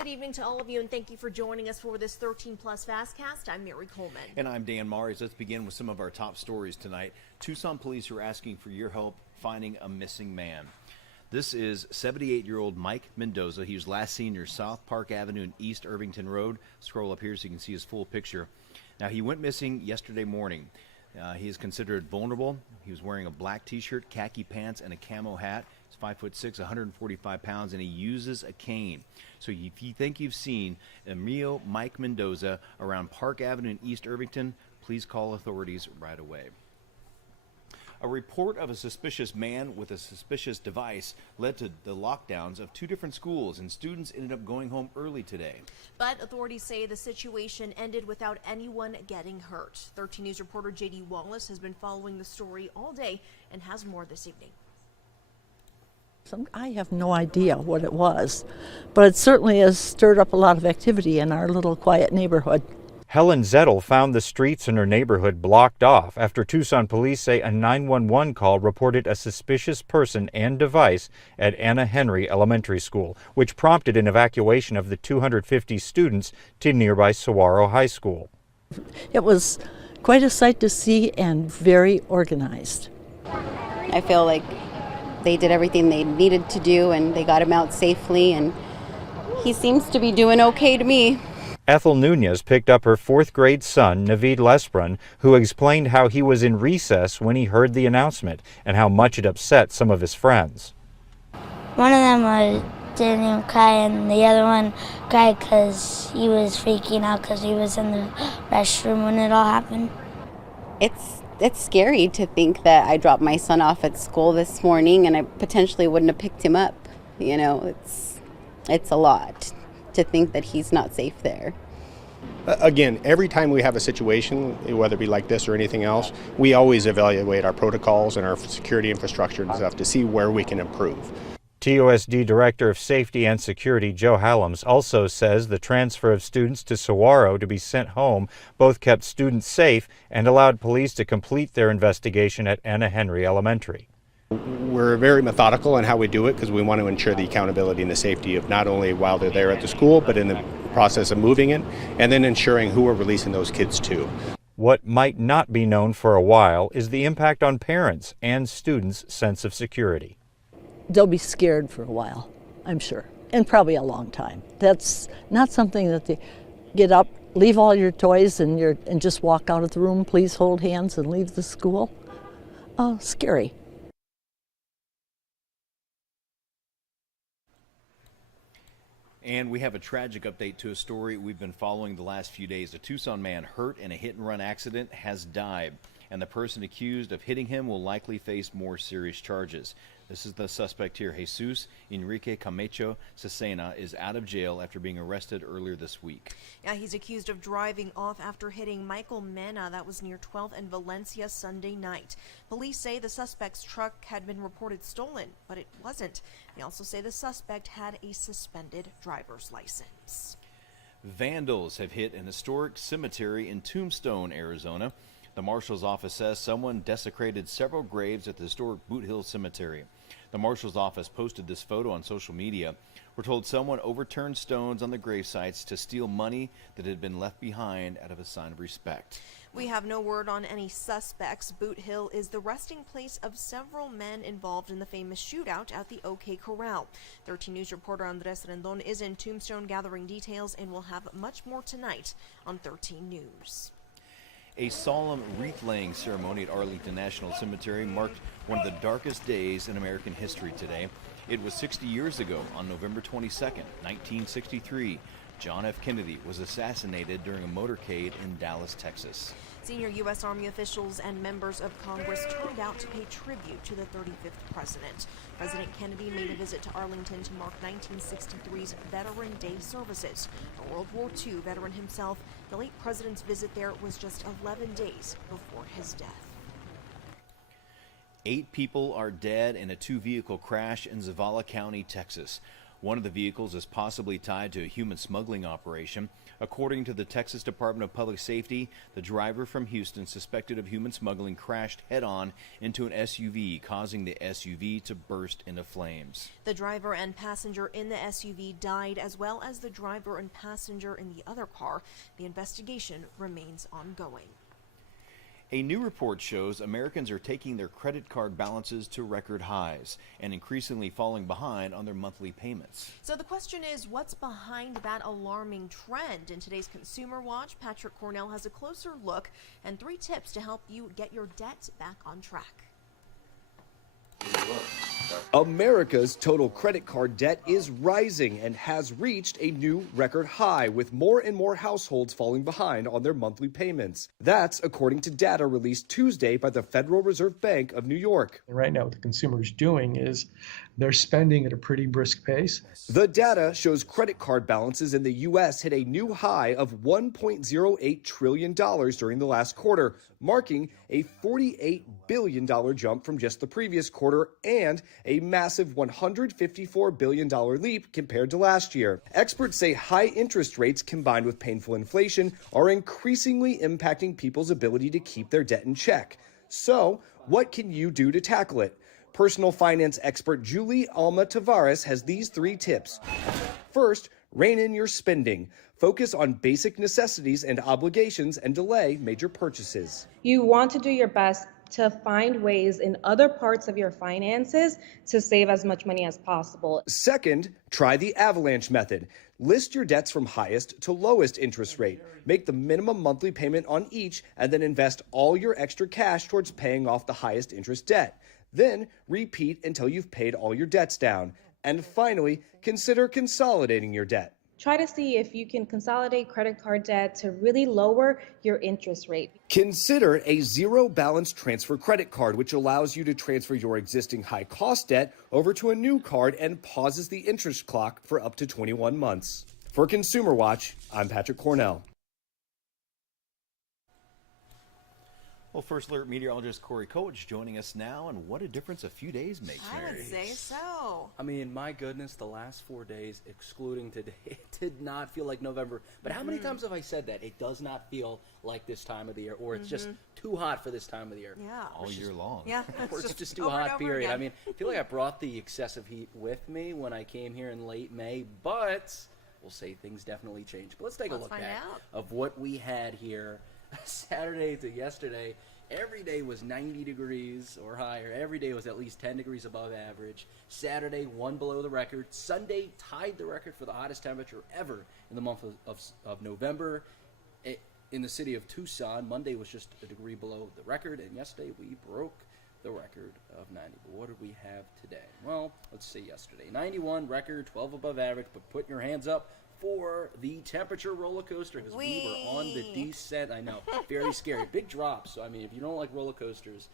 Good evening to all of you, and thank you for joining us for this 13 Plus FastCast. I'm Mary Coleman. And I'm Dan Mares. Let's begin with some of our top stories tonight. Tucson police are asking for your help finding a missing man. This is 78-year-old Mike Mendoza. He was last seen near South Park Avenue and East Irvington Road. Scroll up here so you can see his full picture. Now, he went missing yesterday morning. He is considered vulnerable. He was wearing a black t-shirt, khaki pants, and a camo hat. He's 5'6", 145 pounds, and he uses a cane. So if you think you've seen Emilio Mike Mendoza around Park Avenue in East Irvington, please call authorities right away. A report of a suspicious man with a suspicious device led to the lockdowns of two different schools, and students ended up going home early today. But authorities say the situation ended without anyone getting hurt. 13 News reporter J.D. Wallace has been following the story all day and has more this evening. I have no idea what it was, but it certainly has stirred up a lot of activity in our little quiet neighborhood. Helen Zettel found the streets in her neighborhood blocked off after Tucson police say a 911 call reported a suspicious person and device at Anna Henry Elementary School, which prompted an evacuation of the 250 students to nearby Saguaro High School. It was quite a sight to see and very organized. I feel like they did everything they needed to do and they got him out safely, and he seems to be doing okay to me. Ethel Nunez picked up her fourth-grade son, Naveed Lesbrun, who explained how he was in recess when he heard the announcement and how much it upset some of his friends. One of them didn't even cry, and the other one cried because he was freaking out because he was in the restroom when it all happened. It's scary to think that I dropped my son off at school this morning and I potentially wouldn't have picked him up. You know, it's a lot to think that he's not safe there. Again, every time we have a situation, whether it be like this or anything else, we always evaluate our protocols and our security infrastructure and stuff to see where we can improve. TOSD Director of Safety and Security Joe Hallams also says the transfer of students to Saguaro to be sent home both kept students safe and allowed police to complete their investigation at Anna Henry Elementary. We're very methodical in how we do it because we want to ensure the accountability and the safety of not only while they're there at the school, but in the process of moving it, and then ensuring who we're releasing those kids to. What might not be known for a while is the impact on parents and students' sense of security. They'll be scared for a while, I'm sure, and probably a long time. That's not something that they get up, leave all your toys and just walk out of the room, please hold hands and leave the school. Scary. And we have a tragic update to a story we've been following the last few days. A Tucson man hurt in a hit-and-run accident has died, and the person accused of hitting him will likely face more serious charges. This is the suspect here. Jesus Enrique Camacho Cesena is out of jail after being arrested earlier this week. Yeah, he's accused of driving off after hitting Michael Mena. That was near 12th and Valencia Sunday night. Police say the suspect's truck had been reported stolen, but it wasn't. They also say the suspect had a suspended driver's license. Vandals have hit an historic cemetery in Tombstone, Arizona. The marshal's office says someone desecrated several graves at the historic Boot Hill Cemetery. The marshal's office posted this photo on social media. We're told someone overturned stones on the grave sites to steal money that had been left behind out of a sign of respect. We have no word on any suspects. Boot Hill is the resting place of several men involved in the famous shootout at the OK Corral. 13 News reporter Andres Rendon is in Tombstone gathering details, and we'll have much more tonight on 13 News. A solemn wreath-laying ceremony at Arlington National Cemetery marked one of the darkest days in American history today. It was 60 years ago, on November 22nd, 1963, John F. Kennedy was assassinated during a motorcade in Dallas, Texas. Senior U.S. Army officials and members of Congress turned out to pay tribute to the 35th president. President Kennedy made a visit to Arlington to mark 1963's Veteran Day services. A World War II veteran himself, the late president's visit there was just 11 days before his death. 8 people are dead in a 2-vehicle crash in Zavala County, Texas. One of the vehicles is possibly tied to a human smuggling operation. According to the Texas Department of Public Safety, the driver from Houston suspected of human smuggling crashed head-on into an SUV, causing the SUV to burst into flames. The driver and passenger in the SUV died, as well as the driver and passenger in the other car. The investigation remains ongoing. A new report shows Americans are taking their credit card balances to record highs and increasingly falling behind on their monthly payments. So the question is, what's behind that alarming trend? In today's Consumer Watch, Patrick Cornell has a closer look and 3 tips to help you get your debt back on track. America's total credit card debt is rising and has reached a new record high, with more and more households falling behind on their monthly payments. That's according to data released Tuesday by the Federal Reserve Bank of New York. And right now what the consumer is doing is they're spending at a pretty brisk pace. The data shows credit card balances in the U.S. hit a new high of $1.08 trillion during the last quarter, marking a $48 billion jump from just the previous quarter and a massive $154 billion leap compared to last year. Experts say high interest rates combined with painful inflation are increasingly impacting people's ability to keep their debt in check. So, what can you do to tackle it? Personal finance expert Julie Alma Tavares has these 3 tips. First, rein in your spending. Focus on basic necessities and obligations and delay major purchases. You want to do your best to find ways in other parts of your finances to save as much money as possible. Second, try the avalanche method. List your debts from highest to lowest interest rate. Make the minimum monthly payment on each and then invest all your extra cash towards paying off the highest interest debt. Then repeat until you've paid all your debts down. And finally, consider consolidating your debt. Try to see if you can consolidate credit card debt to really lower your interest rate. Consider a zero balance transfer credit card, which allows you to transfer your existing high cost debt over to a new card and pauses the interest clock for up to 21 months. For Consumer Watch, I'm Patrick Cornell. Well, First Alert meteorologist Corey Coach joining us now, and what a difference a few days makes, I Mary. would say so. I mean, my goodness, the last 4 days, excluding today, it did not feel like November. But how many times have I said that? It does not feel like this time of the year, or it's just too hot for this time of the year. Yeah. All year long. Yeah. Or it's just too over and hot, over period. again. I mean, I feel like I brought the excessive heat with me when I came here in late May, but we'll say things definitely changed. But let's take a look find back out. of what we had here Saturday to yesterday. Every day was 90 degrees or higher. Every day was at least 10 degrees above average. Saturday, 1 below the record. Sunday tied the record for the hottest temperature ever in the month of November in the city of Tucson. Monday was just a degree below the record, and yesterday we broke the record of 90. But what did we have today? Well, let's see yesterday. 91 record, 12 above average, but put your hands up for the temperature roller coaster because we were on the descent. I know, very scary. Big drops. So, I mean, if you don't like roller coasters,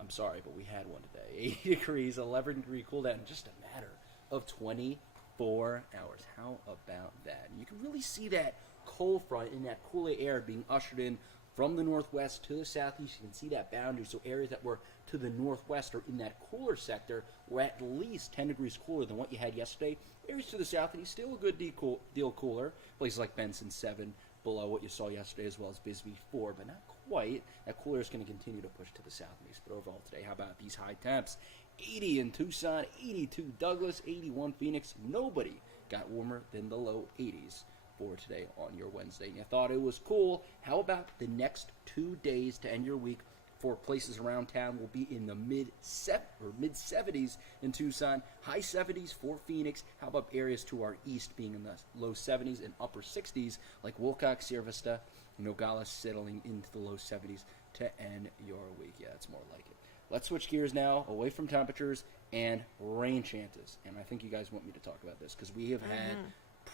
I'm sorry, but we had one today. 80 degrees, 11-degree cool down in just a matter of 24 hours. How about that? You can really see that cold front and that cooler air being ushered in from the northwest to the southeast. You can see that boundary. So areas that were to the northwest or in that cooler sector were at least 10 degrees cooler than what you had yesterday. Areas to the southeast, still a good deal cooler. Places like Benson, 7 below what you saw yesterday, as well as Bisbee, 4, but not quite. That cooler is going to continue to push to the southeast. But overall today, how about these high temps? 80 in Tucson, 82 Douglas, 81 Phoenix. Nobody got warmer than the low 80s for today on your Wednesday. You thought it was cool. How about the next 2 days to end your week? For places around town will be in the mid-70s in Tucson, high 70s for Phoenix. How about areas to our east being in the low 70s and upper 60s, like Wilcox, Sierra Vista, Nogales settling into the low 70s to end your week. Yeah, it's more like it. Let's switch gears now, away from temperatures and rain chances. And I think you guys want me to talk about this because we have had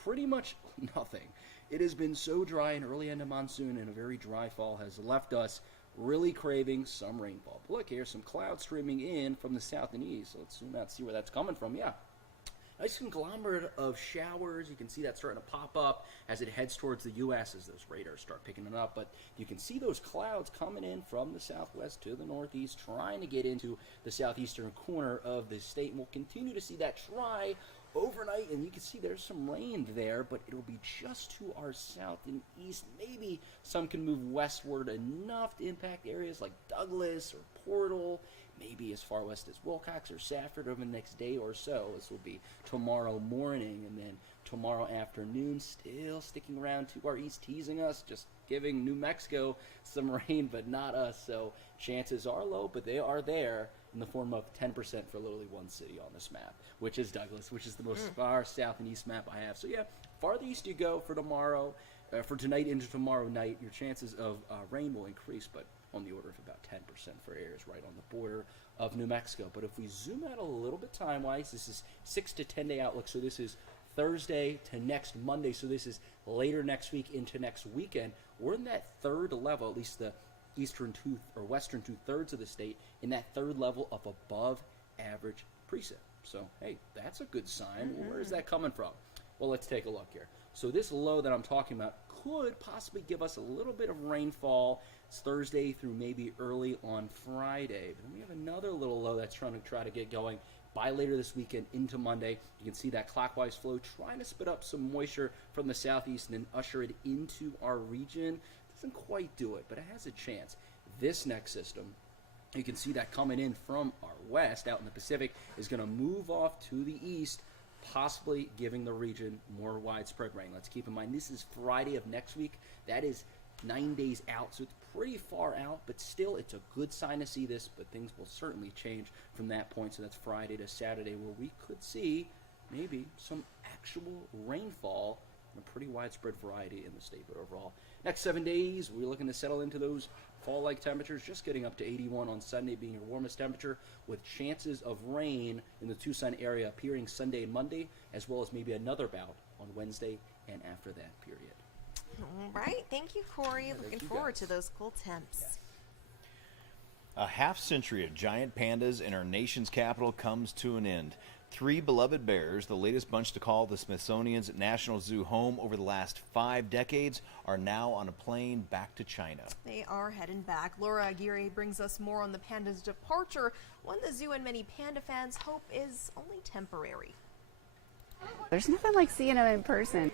pretty much nothing. It has been so dry, and early end of monsoon and a very dry fall has left us really craving some rainfall. But look, here's some clouds streaming in from the south and east. So let's zoom out, see where that's coming from. Yeah, nice conglomerate of showers. You can see that starting to pop up as it heads towards the U.S. as those radars start picking it up. But you can see those clouds coming in from the southwest to the northeast, trying to get into the southeastern corner of the state. And we'll continue to see that try overnight, and you can see there's some rain there, but it'll be just to our south and east. Maybe some can move westward enough to impact areas like Douglas or Portal, maybe as far west as Wilcox or Safford over the next day or so. This will be tomorrow morning, and then tomorrow afternoon, still sticking around to our east, teasing us, just giving New Mexico some rain, but not us. So chances are low, but they are there in the form of 10% for literally one city on this map, which is Douglas, which is the most far south and east map I have. So yeah, farther east you go for tomorrow, for tonight into tomorrow night, your chances of rain will increase, but on the order of about 10% for areas right on the border of New Mexico. But if we zoom out a little bit time-wise, this is 6 to 10 day outlook, so this is Thursday to next Monday, so this is later next week into next weekend. We're in that third level, at least the eastern two or western 2/3 of the state, in that third level of above average precip. So hey, that's a good sign. Where is that coming from? Well, let's take a look here. So this low that I'm talking about could possibly give us a little bit of rainfall. It's Thursday through maybe early on Friday. But then we have another little low that's trying to get going by later this weekend into Monday. You can see that clockwise flow trying to spit up some moisture from the southeast and then usher it into our region. Doesn't quite do it, but it has a chance. This next system, you can see that coming in from our west out in the Pacific, is going to move off to the east, possibly giving the region more widespread rain. Let's keep in mind this is Friday of next week. That is 9 days out, so it's pretty far out, but still it's a good sign to see this, but things will certainly change from that point. So that's Friday to Saturday, where we could see maybe some actual rainfall in a pretty widespread variety in the state. But overall, next 7 days, we're looking to settle into those fall-like temperatures, just getting up to 81 on Sunday being your warmest temperature, with chances of rain in the Tucson area appearing Sunday and Monday, as well as maybe another bout on Wednesday and after that period. All right. Thank you, Corey. Looking forward to those cool temps. A half century of giant pandas in our nation's capital comes to an end. 3 beloved bears, the latest bunch to call the Smithsonian's National Zoo home over the last 5 decades, are now on a plane back to China. They are heading back. Laura Aguirre brings us more on the panda's departure, one the zoo and many panda fans hope is only temporary. There's nothing like seeing them in person.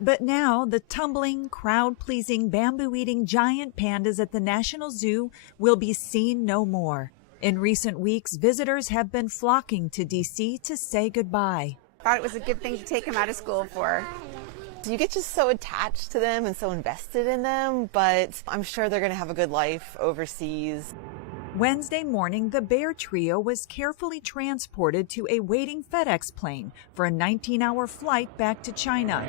But now, the tumbling, crowd-pleasing, bamboo-eating giant pandas at the National Zoo will be seen no more. In recent weeks, visitors have been flocking to D.C. to say goodbye. Thought it was a good thing to take them out of school for. You get just so attached to them and so invested in them, but I'm sure they're going to have a good life overseas. Wednesday morning, the bear trio was carefully transported to a waiting FedEx plane for a 19-hour flight back to China.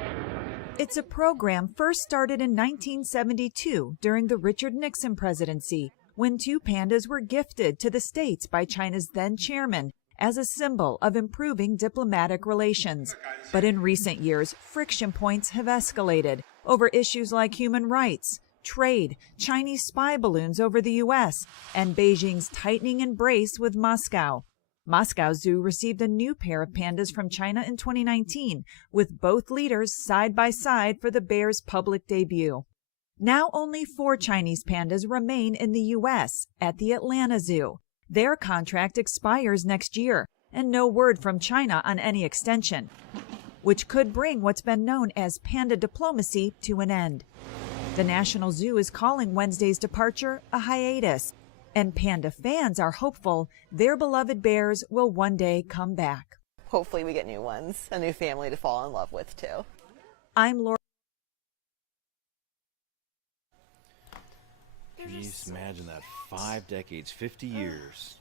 It's a program first started in 1972 during the Richard Nixon presidency, when 2 pandas were gifted to the States by China's then chairman as a symbol of improving diplomatic relations. But in recent years, friction points have escalated over issues like human rights, trade, Chinese spy balloons over the U.S., and Beijing's tightening embrace with Moscow. Moscow Zoo received a new pair of pandas from China in 2019, with both leaders side by side for the bears' public debut. Now only 4 Chinese pandas remain in the U.S. at the Atlanta Zoo. Their contract expires next year, and no word from China on any extension, which could bring what's been known as panda diplomacy to an end. The National Zoo is calling Wednesday's departure a hiatus, and panda fans are hopeful their beloved bears will one day come back. Hopefully we get new ones, a new family to fall in love with too. I'm Laura. Jeez, imagine that. 5 decades, 50 years.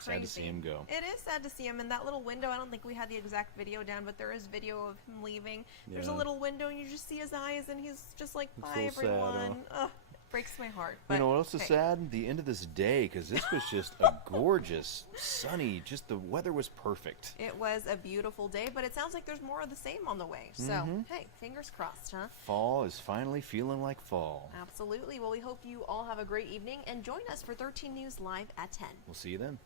Sad to see him go. It is sad to see him in that little window. I don't think we had the exact video down, but there is video of him leaving. There's a little window, and you just see his eyes, and he's just like, bye, everyone. Ugh, it breaks my heart. But, you know what else is sad? The end of this day, because this was just a gorgeous, sunny, just the weather was perfect. It was a beautiful day, but it sounds like there's more of the same on the way. So, hey, fingers crossed, huh? Fall is finally feeling like fall. Absolutely. Well, we hope you all have a great evening, and join us for 13 News Live at 10. We'll see you then.